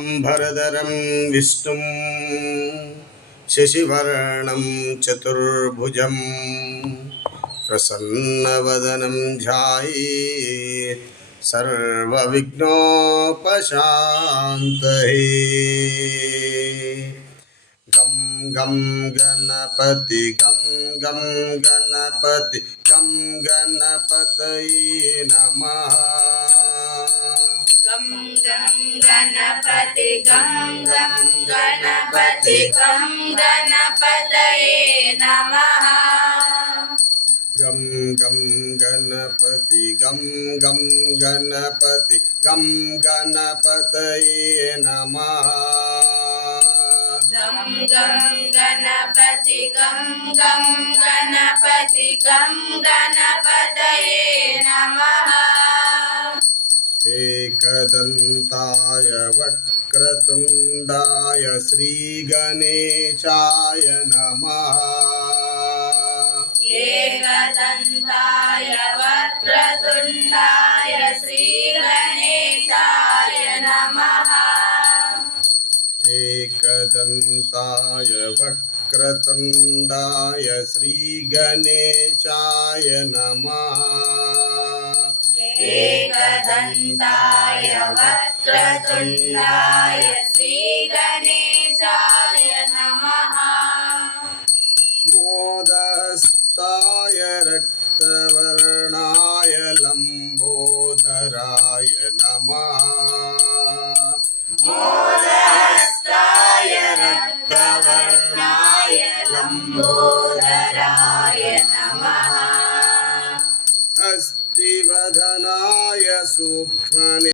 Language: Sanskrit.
शुक्लाम्बरधरं विष्णुं शशिवर्णं चतुर्भुजं प्रसन्नवदनं ध्यायेत् सर्वविघ्नोपशान्तये। गं गं गणपति गं गं गणपति गं गणपतये नमः। गं गं गणपति गं गं गणपति गं गणपतये नमः। गं गं गणपति गं गं गणपति गं गणपतये नमः। गं गं गणपति गं गं गणपति गं गणपतये नमः। एकदन्ताय वक्रतुण्डाय श्रीगणेशाय नमः। एकदन्ताय वक्रतुण्डाय श्रीगणेशाय नमः। एकदन्ताय वक्रतुण्डाय श्रीगणेशाय नमः। एकदन्ताय वक्रतुण्डाय श्रीगणेशाय नमः। मोदहस्ताय रक्तवर्णाय लम्बोदराय नमः। मोदहस्ताय रक्तवर्णाय लम्बोदराय नमः। हस्तिवदनाय सूक्ष्मने